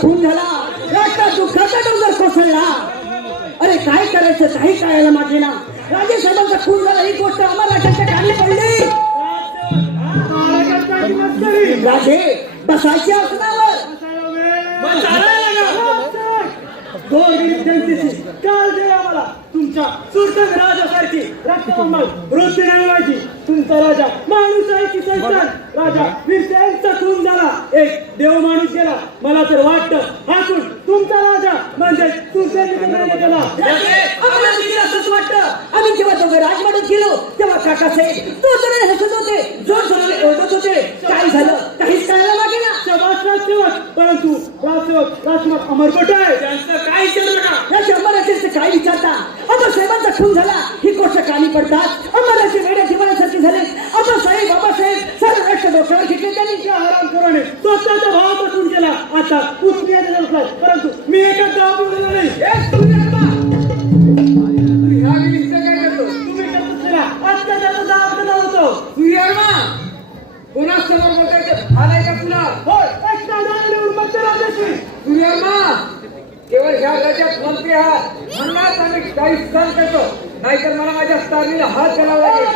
खून झाला, दुःखाचा डोंगर कोसळला. अरे काय करायचं काही कळायला मागे ना. राजे साहेबांचा खून झाला ही गोष्ट आम्हाला राज्याच्या कानी पडली. राजे बसायचे आसनावर काल दे आम्हाला तुमच्या सुरतन राजासारखी रक्तमंगल वृत्ती मिळवायची. तुमचा राजा माणूस आहे की सैतान? राजा वीरसेनचा खून झाला, एक देव माणूस गेला. मला तर वाटतं हातून तुमचा राजा म्हणजे सुरतेने गेला. असंच वाटतं. आम्ही जेव्हा दोघे राजवाड्यात गेलो तेव्हा काकासाहेब तोच हसत होते, जोर जोराने ओरडत होते. काय झालं काहीच कळायला मागे ना. परंतु राजसेवक अमरकोट आहे, त्यांचं काय या शंभराचे काय विचारता. आबासाहेबांचा खून झाला ही गोष्ट कानी पडतात. अमराचे वेड्या जीवनासाठी झाले. आबासाहेब सर्व राष्ट्र डोक्यावर घेतले. त्यांनी आरामखोराने स्वतःच्या भावाचा खून केला. आता पुतण्याने जन्मला, परंतु मी एका गाव बोललो नाही. तुम्ही अत्याचाराचा दावा केला होतो. कोणासमोर बोलतायचं आलाय का तुला? होय, केवळ ह्या राज्यात मंत्री आहात म्हणूनच आम्ही काही सहन करतो, नाहीतर मला माझ्या स्थानीला हात घालावा लागेल.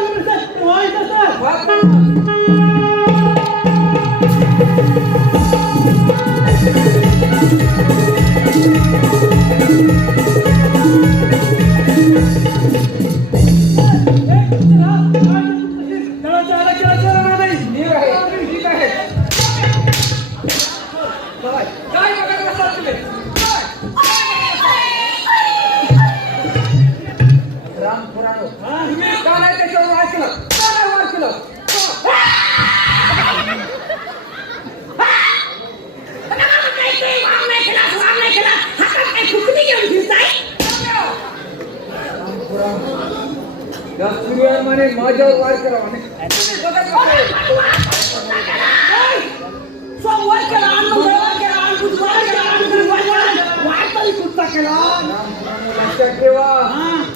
माझ्यावर वार करावा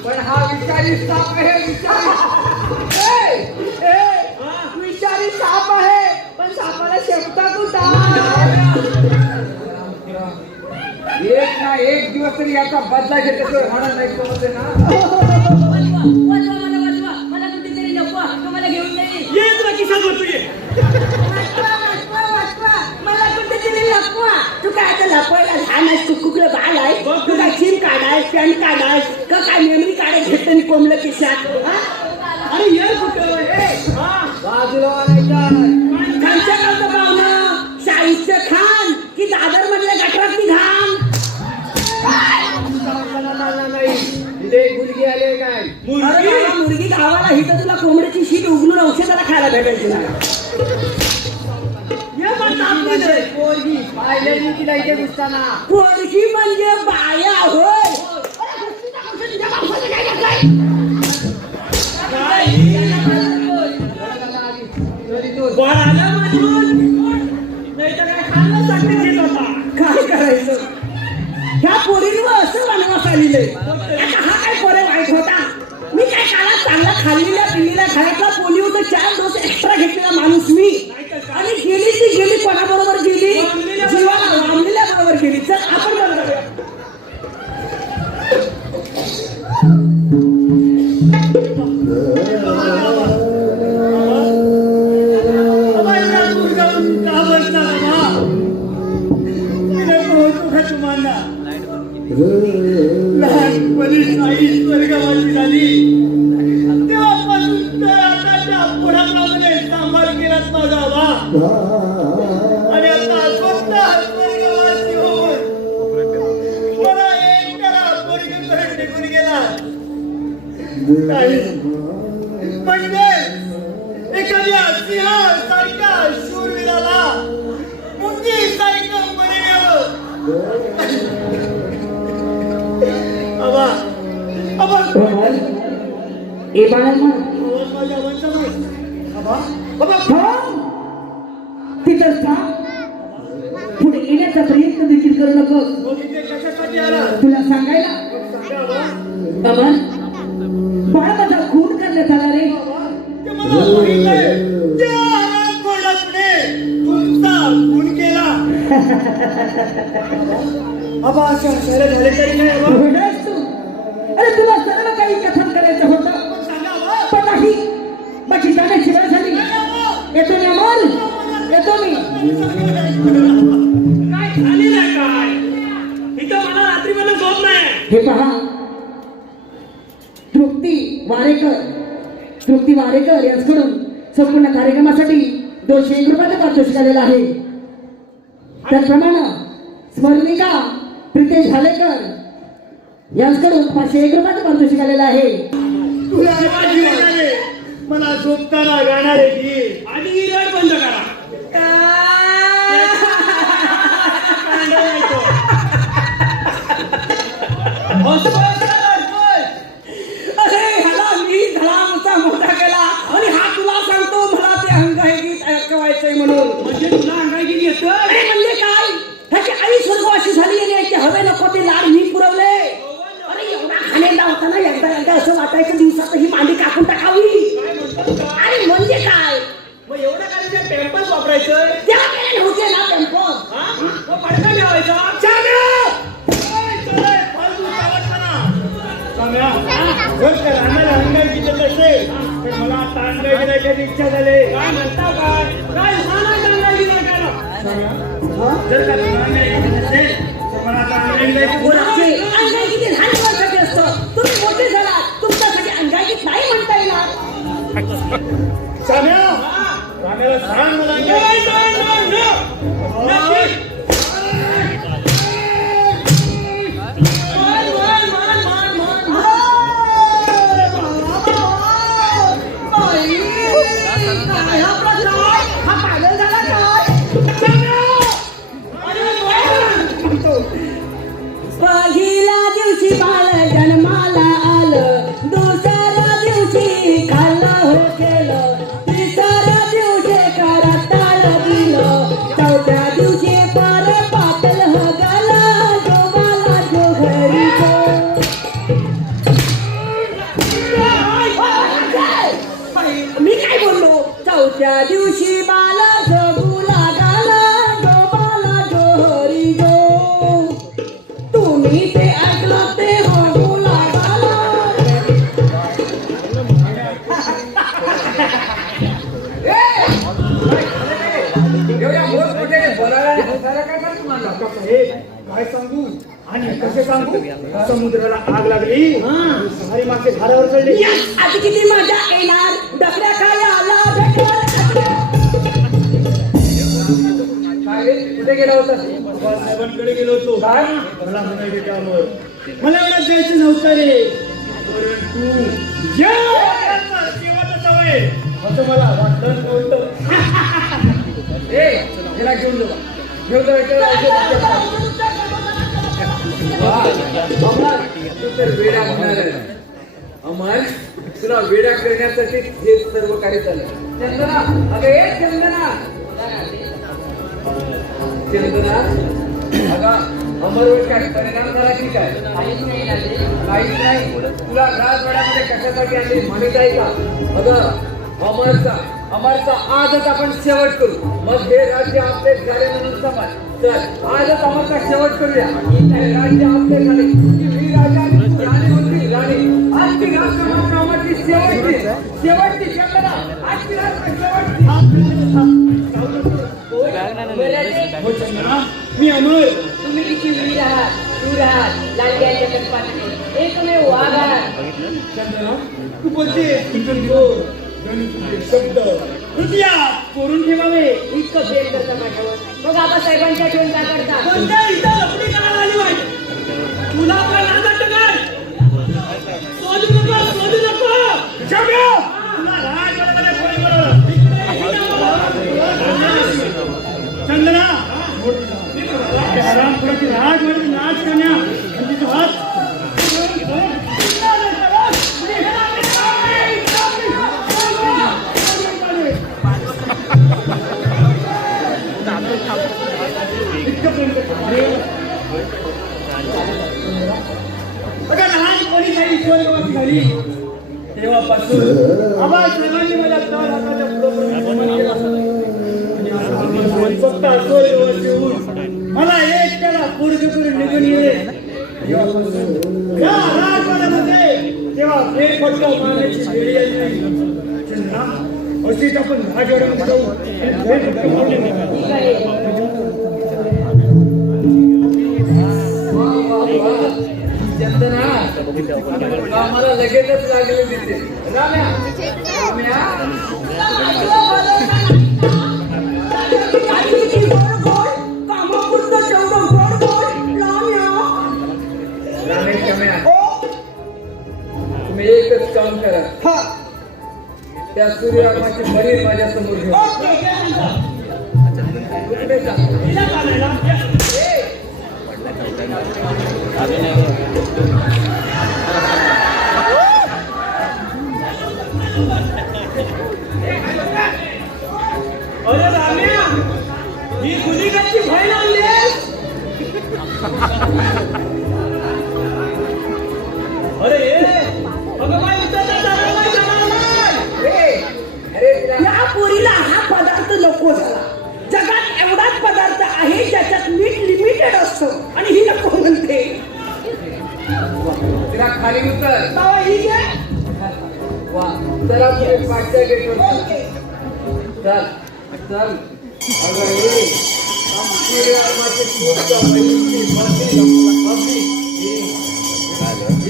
पण हा विषारी साप आहे. विषारी साप आहे पण सापाला शेपटा कुठा. एक ना एक दिवस तरी याचा बदला घेतल्याशिवाय होणार नाही. समजते ना. तू काय आता लपवायला लहान आहेस? तू कुठलं बाल आहे? तू काय चिन काढाय पॅन्ट काढाय का काय मेमरी काढाय घेतलं कोंबलं किशात? अरे ये कुठं बाजूला खानच्या गावचं पाहुणं शाहीचं खान की दादर मधल्या गटरातली घाण. मुलगी आले काय? मुलगी गावाला ही तर तुला कोंबड्याची शीट उघडून औषधाला खायला भेटायची ना. पोरगी म्हणजे बाया होय. काय करायचं ह्या पोरींवर असं वनवास आलेलं. हा काय पोरे वाईट होता. मी काय काला चांगला खाल्लेल्या पिल्लेल्या घरातला पोलिओचा 4 डोस एक्स्ट्रा घेतलेला माणूस मी. आणि गेली ती गेली कोणाबरोबर गेली? जीवाला रामलेल्या बरोबर गेली. चल आपण बंद करूया. लहानपणी आई स्वर्गवासी झाली तेव्हापासून आता पुढामध्ये सांभाळ केलाच माझा बा. आणि आता स्वतः स्वर्गवासी होऊन मला एक करा पोरगी निघून गेला. म्हणजे एखाद्या सिंहासारख्या शूरवीराला मुंगीसारखं मरेल. आबा आबा ए बाळांना माझ्या वंशात आबा आबा तिथं थांब. पुढे येण्याचा प्रयत्न देखील करू नको. मग इथे कशासाठी आला? तुला सांगायला सांगा आबा. बाबा बाळा माझा खून करण्यात आला रे. ते मला सांगितलंय. त्या हरामखोराने तुमचा खून केला. आबा अशा हसायला झाले तरी नाही आबा. ओरडायस तू. अरे तुला सर्व काही कथन करायचं होतं पण सांगा आबा. पण नाही. माझी जाण्याची वेळ झाली. येतो मी अमोल, येतो मी. काय झालेलं आहे काय इथं मला रात्री मला झोप नाही. हे पहा तृप्ती वारेकर यांच्याकडून संपूर्ण कार्यक्रमासाठी 201 रुपयाचा पारितोषिक आलेला आहे. त्याचप्रमाणे स्मरणिका प्रितेश भालेकर यांच्याकडून 501 रुपयाचं पारितोषिक आलेलं आहे. तुला माझी म्हणाले, मला झोपताना गाणारे गीत आधी ही रड बंद करा. अरे ह्याला मी धडामचा मोठा केला आणि हा तुला सांगतो मला ते अंगाई गीत ऐकवायचंय म्हणून. म्हणजे तुला अंगाई गीत येतं? अरे म्हणजे काय ह्याची आई स्वर्गवासी झाली आणि याचे हवे नको ते लाड मी पुरवले. अरे एवढा खानेंदा होता ना एकदा असं वाटायचं दिवसात ही मांडी कापून टाकावी. अरे म्हणजे काय मग एवढं काय ते टेम्पल वापरायचं त्याला केले नव्हते ना टेम्पो. मग पडका ठेवायचा. जर त्या रानाला अंगाई गीत येत असेल तर मला आता अंगाई गिरायची इच्छा झाली. काय म्हणता काय काय सांगा अंगाई गीत ऐकायला. जर का तुला अंगाई गीत येत असेल तर मला आता अंगाई गिरायची कोणाचे अंगाई किती लहान मुलांसाठी असतं. तुम्ही मोठे झाला तुमच्यासाठी अंगाई गीत नाही म्हणता येणार. राण्याला सांग मला अंगाई गीत. पहिल्या दिवशी बाळ जन्माला आलं, दुसऱ्या दिवशी खाल्लं हो केलं, तिसऱ्या दिवशी करताळ दिलं, चौथ्या दिवशी पर पातळ हो गेला, जोगाला जो घरी मी काय बोललो. चौथ्या दिवशी बाला जगू लागला, जोगाला जो हरी जो. तुम्ही ते ऐकलं ते होऊ लागला. काय सांगू आणि कसे सांगू. समुद्राला आग लागली, सारी मासे झाडावर चढले. आता किती मजा येणार. डबऱ्या काय आला कुठे गेला होता. साहेबांकडे गेलो होतो. काय मला म्हणायचे त्यावर मला एवढं द्यायचं नव्हतं रे, परंतु जीवाचा सवय असं मला वाटलं नव्हतं. घेऊन अमर तुला वेडा करण्यासाठी हे सर्व काही झालं. चंदना अगं ये चंदना अगं अमरवर काय परिणाम झाला की काय. काहीच नाही. तुला राजवाड्यामध्ये कशासाठी आले माहित आहे का. अगं अमरचा आजच आपण शेवट करू. मग हे राज्य आपले झाले म्हणून समज. तर आजच अमरचा शेवट करूया. हे राज्य आपले झाले की ही राजा राणी होती. राणी आजची राजकुमार अमरची शेवटची चंदना आजची राजकुमार हो चंदना, मी अमर. तुम्ही किती वीर आहात, शूर आहात, लांडग्याच्या कल्पात एकमेव वाघ आहात. चंदना तू बोलते तुझे बोल तुझे शब्द हृदयात कोरून ठेवावे. इतकं प्रेम करता माझ्यावर. मग आबासाहेबांच्या ठेवून काय करता. कोणत्या इथं लपडी करायला आली पाहिजे. तुला आपला नाद वाटतं काय. शोधू नको तुला राजवाड्यामध्ये कोणी बोलावलं? चंदना हरामखोराची राजवाड्याची नाच करण्या आणि तिचा हात अगं लहान कोणी काही ईश्वरवासी झाली तेव्हापासून आम्हा सर्वांनी मला तळ हाताच्या पुढं फक्त स्वर्गवासी होऊन मला एकट्याला पोरग करून निघून गेले तेव्हापासून या राजवाड्यामध्ये तेव्हा फेरफटका मारण्याची वेळ आली नाही. चंद्रा अशीच आपण राजवाड्यामध्ये जाऊ आणि फेरफटका मारू. चंदना आम्हाला लगेचच लागले तिथे राम्या तुम्ही एकच काम करा त्या सूर्यआगमाची बरी माझ्या समोर घेऊन कुठे जा? अरे राम्या ही गुन्हेगारची बहीण आणलीस? अरे अगं बाई उतरता चालला नाही. अरे तिला या पोरीला हा पदार्थ नको झाला. जगात एवढाच पदार्थ आहे ज्याच्यात मीठ लिमिटेड असतं आणि ही नको म्हणते. तिला खाली उतर. बाबा ही घे. वा चला पुढे पाठच्या गेटवर चल चल अगं हे सूर्यआगमाचे खूप बहिणीची बापली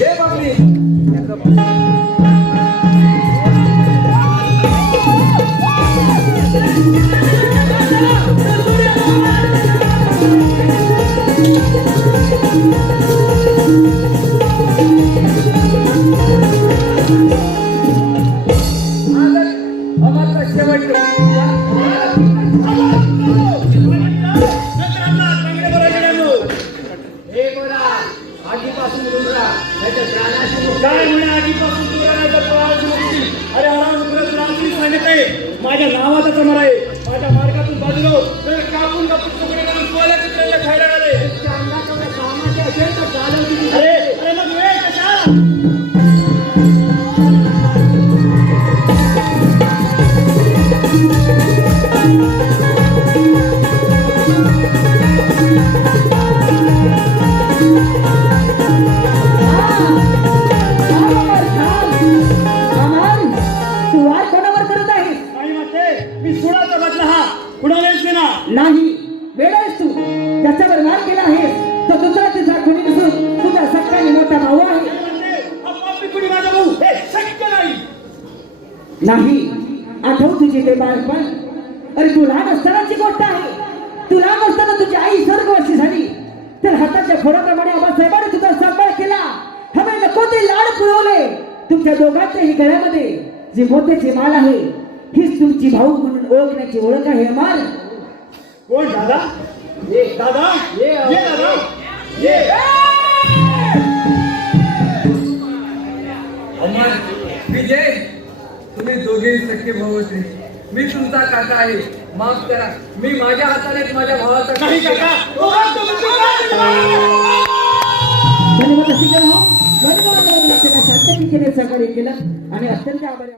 ये बापली आम्हाला शेवट हे बघा आगीपासून दूर राहा नाहीतर प्राणाशी मुक्त. काय म्हणे आधीपासून दूर राहण्याचा प्रवास मुक्ती. अरे हरामखोराचं नाव मी सांगत आहे. माझ्या नावाचा समोर आहे. माझ्या मार्गातून बाजूला हो. तर कापून तुकडे करून कोल्या कुत्र्याला खायला आले. अरे अरे मग वेळ कशा? तू आज कोणावर करत आहेस? नाही माते मी सुडाचा बदला हा उडालेच ना. नाही वेळ आहेस तू ज्याच्यावर वार केला आहेस तो दुसरा तिसरा कोणी नसून तुझा सक्का आणि मोठा भाऊ आहे. कुणी माझा भाऊ हे शक्य नाही. नाही आठव तुझे ते बाळपण. अरे तू लहान असतानाची गोष्ट आहे. तू लहान असताना तुझी आई स्वर्गवासी झाली तर हाताच्या फोडाप्रमाणे आबासाहेबांनी तुझा सांभाळ केला. हवे नको ते लाड पुरवले. तुमच्या दोघांच्याही गळ्यामध्ये जे मोत्याचे माल आहे हीच तुमची भाऊ म्हणून ओळखण्याची ओळख आहे. अमर कोण दादा? ये दादा ये दादा ये. अमर विजय तुम्ही दोघे सख्खे भाऊ होते. मी तुमचा काका आहे. माफ करा मी माझ्या हाताने माझ्या भावाचा नाही काका. धन्यवाद. अशी केलं हो. धन्यवाद. शांततेने सहकार्य केलं आणि अत्यंत आभारी